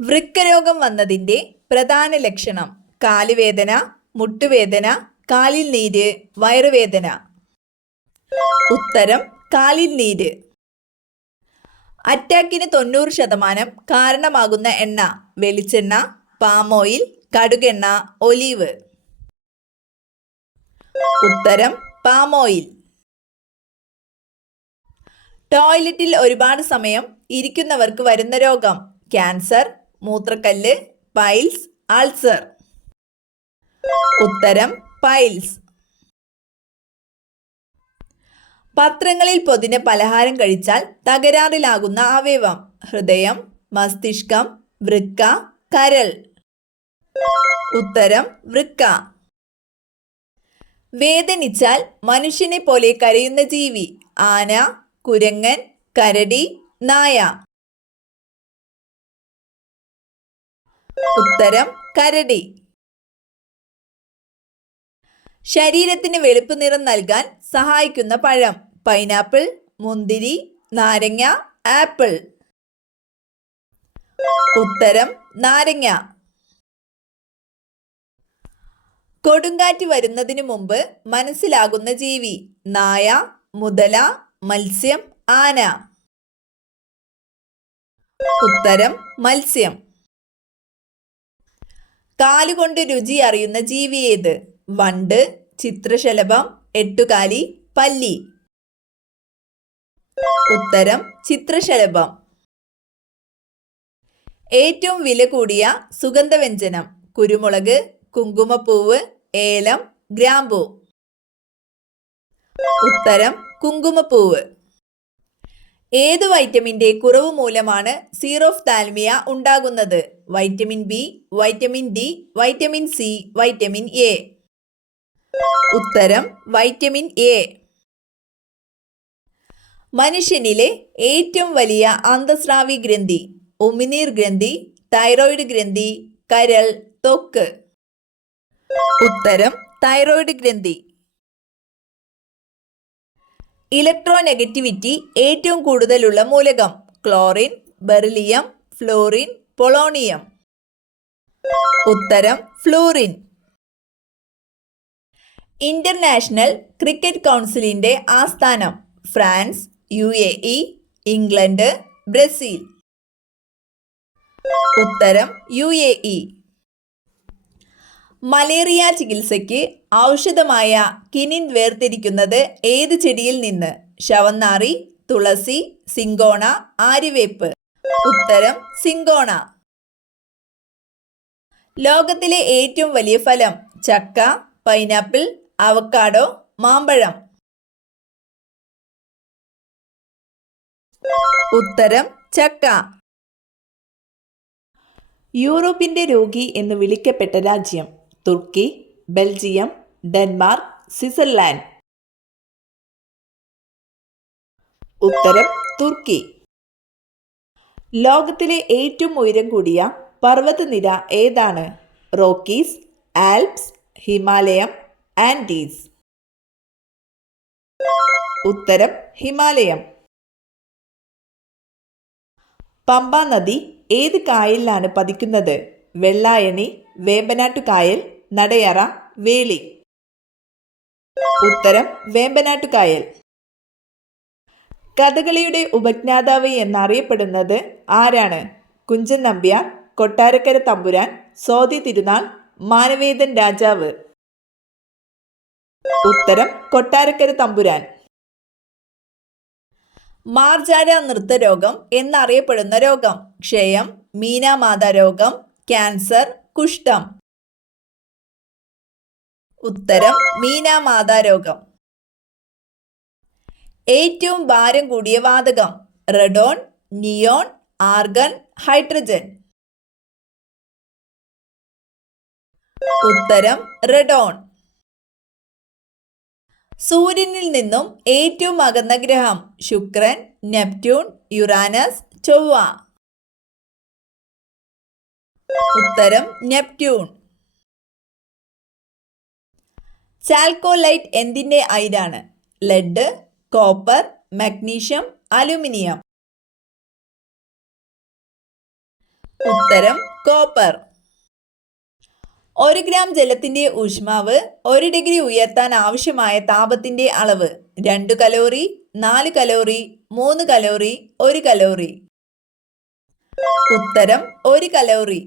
വൃക്കരോഗം വന്നതിൻ്റെ പ്രധാന ലക്ഷണം കാലുവേദന, മുട്ടുവേദന, കാലിൽ നീര്, വയറുവേദന. ഉത്തരം കാലിൽ നീര്. അറ്റാക്കിന് 90% കാരണമാകുന്ന എണ്ണ വെളിച്ചെണ്ണ, പാം ഓയിൽ, കടുകെണ്ണ, ഒലീവ്. ഉത്തരം പാം ഓയിൽ. ടോയ്ലറ്റിൽ ഒരുപാട് സമയം ഇരിക്കുന്നവർക്ക് വരുന്ന രോഗം ക്യാൻസർ, മൂത്രക്കല്ല്, പൈൽസ്, അൾസർ. ഉത്തരം പൈൽസ്. പത്രങ്ങളിൽ പൊതിഞ്ഞ പലഹാരം കഴിച്ചാൽ തകരാറിലാകുന്ന അവയവം ഹൃദയം, മസ്തിഷ്കം, വൃക്ക, കരൾ. ഉത്തരം വൃക്ക. വേദനിച്ചാൽ മനുഷ്യനെ പോലെ കരയുന്ന ജീവി ആന, കുരങ്ങൻ, കരടി, നായ. ഉത്തരം കരടി. ശരീരത്തിന് വെളുപ്പ് നിറം നൽകാൻ സഹായിക്കുന്ന പഴം പൈനാപ്പിൾ, മുന്തിരി, നാരങ്ങ, ആപ്പിൾ. ഉത്തരം നാരങ്ങ. കൊടുങ്കാറ്റ് വരുന്നതിനു മുമ്പ് മനസ്സിലാകുന്ന ജീവി നായ, മുതല, മത്സ്യം, ആന. ഉത്തരം മത്സ്യം. കാലുകൊണ്ട് രുചി അറിയുന്ന ജീവി ഏത്? വണ്ട്, ചിത്രശലഭം, എട്ടുകാലി, പല്ലി. ഉത്തരം ചിത്രശലഭം. ഏറ്റവും വില കൂടിയ സുഗന്ധവ്യഞ്ജനം കുരുമുളക്, കുങ്കുമപ്പൂവ്, ഏലം, ഗ്രാമ്പൂ. ഉത്തരം കുങ്കുമപ്പൂവ്. ഏത് വൈറ്റമിൻ്റെ കുറവ് മൂലമാണ് സീറോഫ്താൽമിയ ഉണ്ടാകുന്നത്? Vitamin B, vitamin D, vitamin C, vitamin A. ഉത്തരം വൈറ്റമിൻ എ. മനുഷ്യനിലെ ഏറ്റവും വലിയ അന്തസ്രാവി ഗ്രന്ഥി ഉമിനീർ ഗ്രന്ഥി, തൈറോയിഡ് ഗ്രന്ഥി, കരൾ, ത്വക്ക്. ഉത്തരം തൈറോയിഡ് ഗ്രന്ഥി. ഇലക്ട്രോനെഗറ്റിവിറ്റി ഏറ്റവും കൂടുതലുള്ള മൂലകം ക്ലോറിൻ, ബെറിലിയം, ഫ്ലോറിൻ, പൊളോണിയം. ഉത്തരം ഫ്ലൂറിൻ. ഇന്റർനാഷണൽ ക്രിക്കറ്റ് കൗൺസിലിന്റെ ആസ്ഥാനം ഫ്രാൻസ്, UAE, ഇംഗ്ലണ്ട്, ബ്രസീൽ. ഉത്തരം UAE. മലേറിയ ചികിത്സയ്ക്ക് ഔഷധമായ കിനിൻ വേർതിരിക്കുന്നത് ഏത് ചെടിയിൽ നിന്ന്? ശവന്നാറി, തുളസി, സിങ്കോണ, ആര്യവേപ്പ്. ഉത്തരം സിങ്കോണ. ലോകത്തിലെ ഏറ്റവും വലിയ ഫലം ചക്ക, പൈനാപ്പിൾ, അവക്കാഡോ, മാമ്പഴം. ഉത്തരം ചക്ക. യൂറോപ്പിന്റെ രോഗി എന്ന് വിളിക്കപ്പെട്ട രാജ്യം തുർക്കി, ബെൽജിയം, ഡെൻമാർക്ക്, സ്വിറ്റ്സർലാൻഡ്. ഉത്തരം തുർക്കി. ലോകത്തിലെ ഏറ്റവും ഉയരം കൂടിയ പർവ്വതനിര ഏതാണ്? റോക്കീസ്, ആൽപ്സ്, ഹിമാലയം, ആൻഡീസ്. ഉത്തരം ഹിമാലയം. പമ്പ നദി ഏത് കായലിലാണ് പതിക്കുന്നത്? വെള്ളായണി, വേമ്പനാട്ടുകായൽ, നടയറ, വേളി. ഉത്തരം വേമ്പനാട്ടുകായൽ. കഥകളിയുടെ ഉപജ്ഞാതാവ് എന്നറിയപ്പെടുന്നത് ആരാണ്? കുഞ്ചൻ നമ്പ്യാർ, കൊട്ടാരക്കര തമ്പുരാൻ, സ്വാതി തിരുനാൾ, മാനവേദൻ രാജാവ്. ഉത്തരം കൊട്ടാരക്കര തമ്പുരാൻ. മാർജാര നൃത്തരോഗം എന്നറിയപ്പെടുന്ന രോഗം ക്ഷയം, മീനാമാത രോഗം, ക്യാൻസർ, കുഷ്ഠം. ഉത്തരം മീനാമാത രോഗം. ഏറ്റവും ഭാരം കൂടിയ വാതകം റെഡോൺ, നിയോൺ, ആർഗൺ, ഹൈഡ്രജൻ. ഉത്തരം റെഡോൺ. സൂര്യനിൽ നിന്നും ഏറ്റവും അകന്ന ഗ്രഹം ശുക്രൻ, നെപ്റ്റ്യൂൺ, യുറാനസ്, ചൊവ്വ. ഉത്തരം നെപ്റ്റ്യൂൺ. ചാൽക്കോലൈറ്റ് എന്തിന്റെ അയിരാണ്? Lead, copper, magnesium, aluminium. ഉത്തരം കോപ്പർ. 1 ഗ്രാം ജലത്തിന്റെ ഊഷ്മാവ് 1 ഡിഗ്രി ഉയർത്താൻ ആവശ്യമായ താപത്തിന്റെ അളവ് 2 കലോറി, 4 കലോറി, 3 കലോറി, 1 കലോറി. ഉത്തരം 1 കലോറി.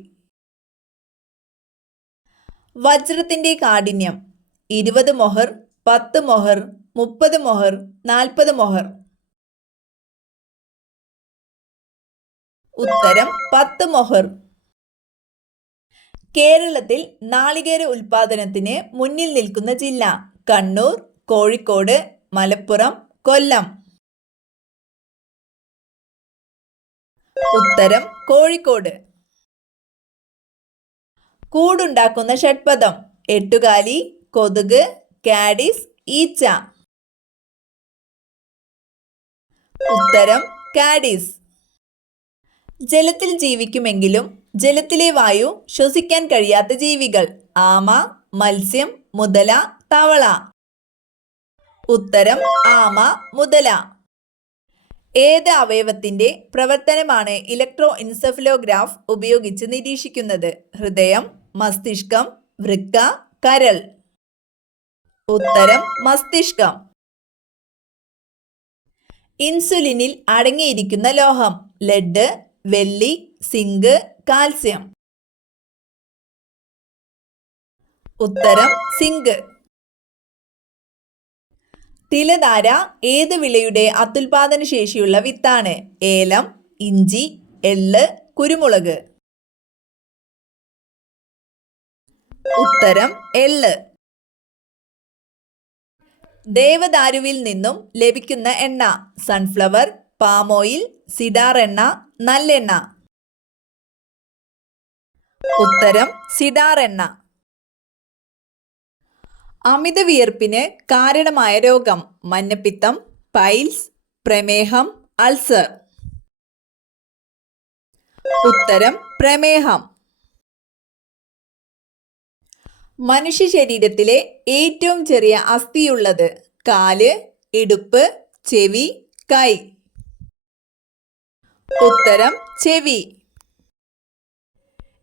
വജ്രത്തിന്റെ കാഠിന്യം 20 മൊഹർ, 10 മൊഹർ, 30 മൊഹർ, 40 മൊഹർ. ഉത്തരം 10 മൊഹർ. കേരളത്തിൽ നാളികേര ഉൽപാദനത്തിന് മുന്നിൽ നിൽക്കുന്ന ജില്ല കണ്ണൂർ, കോഴിക്കോട്, മലപ്പുറം, കൊല്ലം. ഉത്തരം കോഴിക്കോട്. കൂടുണ്ടാക്കുന്ന ഷഡ്പദം എട്ടുകാലി, കൊതുക്, കാഡിസ്, ഈച്ച. ഉത്തരം കാഡിസ്. ജലത്തിൽ ജീവിക്കുമെങ്കിലും ജലത്തിലെ വായു ശ്വസിക്കാൻ കഴിയാത്ത ജീവികൾ ആമ, മത്സ്യം, മുതല, തവള. ഉത്തരം ആമ, മുതല. ഏത് അവയവത്തിന്റെ പ്രവർത്തനമാണ് ഇലക്ട്രോ എൻസെഫലോഗ്രാഫ് ഉപയോഗിച്ച് നിരീക്ഷിക്കുന്നത്? ഹൃദയം, മസ്തിഷ്കം, വൃക്ക, കരൾ. ഉത്തരം മസ്തിഷ്കം. ഇൻസുലിനിൽ അടങ്ങിയിരിക്കുന്ന ലോഹം ലെഡ്, വെള്ളി, സിങ്ക്, കാൽസ്യം. ഉത്തരം സിങ്ക്. തിലധാര ഏത് വിളയുടെ അത്യുൽപാദന ശേഷിയുള്ള വിത്താണ്? ഏലം, ഇഞ്ചി, എള്ള്, കുരുമുളക്. ഉത്തരം എള്ള്. ദേവദാരുവിൽ നിന്നും ലഭിക്കുന്ന എണ്ണ സൺഫ്ലവർ, പാം ഓയിൽ, സിഡാർ എണ്ണ, നല്ലെണ്ണ. ഉത്തരം സിഡാർ എണ്ണ. അമിത വിയർപ്പിന് കാരണമായ രോഗം മഞ്ഞപ്പിത്തം, പൈൽസ്, പ്രമേഹം, അൾസർ. ഉത്തരം പ്രമേഹം. മനുഷ്യ ശരീരത്തിലെ ഏറ്റവും ചെറിയ അസ്ഥിയുള്ളത് കാല്, ഇടുപ്പ്, ചെവി, കൈ. ഉത്തരം ചെവി.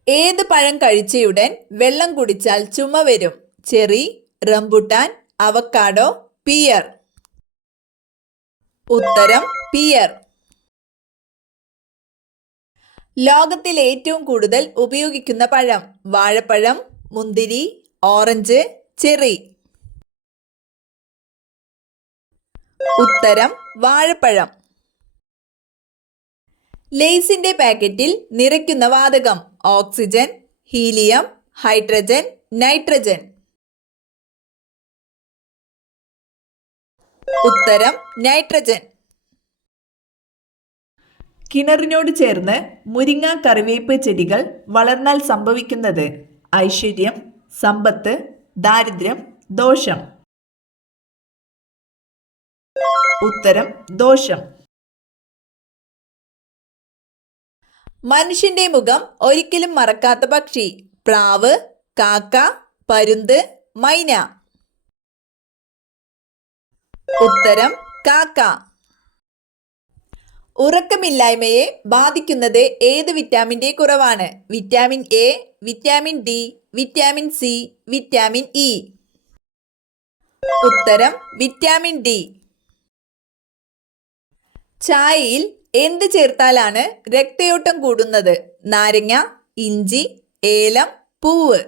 ഏത് പഴം കഴിച്ചയുടൻ വെള്ളം കുടിച്ചാൽ ചുമ വരും? Cherry, rambutan, avocado, pear. ഉത്തരം പിയർ. ലോകത്തിൽ ഏറ്റവും കൂടുതൽ ഉപയോഗിക്കുന്ന പഴം വാഴപ്പഴം, മുന്തിരി, ഓറഞ്ച്, ചെറി. ഉത്തരം വാഴപ്പഴം. ലേസിന്റെ പാക്കറ്റിൽ നിറയ്ക്കുന്ന വാതകം ഓക്സിജൻ, ഹീലിയം, ഹൈഡ്രജൻ, നൈട്രജൻ. ഉത്തരം നൈട്രജൻ. കിണറിനോട് ചേർന്ന് മുരിങ്ങ, കറിവേപ്പ് ചെടികൾ വളർന്നാൽ സംഭവിക്കുന്നത് ഐശ്വര്യം, സമ്പത്ത്, ദാരിദ്ര്യം, ദോഷം. ഉത്തരം ദോഷം. മനുഷ്യന്റെ മുഖം ഒരിക്കലും മറക്കാത്ത പക്ഷി പ്രാവ്, കാക്ക, പരുന്ത്, മൈന. ഉത്തരം കാക്ക. ഉറക്കമില്ലായ്മയെ ബാധിക്കുന്നത് ഏത് വിറ്റാമിന്റെ കുറവാണ്? Vitamin A, vitamin D, vitamin C, vitamin E. ഉത്തരം വിറ്റാമിൻ ഡി. ചായയിൽ എന്ത് ചേർത്താലാണ് രക്തയോട്ടം കൂടുന്നത്? നാരങ്ങ, ഇഞ്ചി, ഏലം, പൂവ്.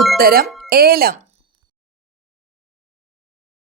ഉത്തരം ഏലം.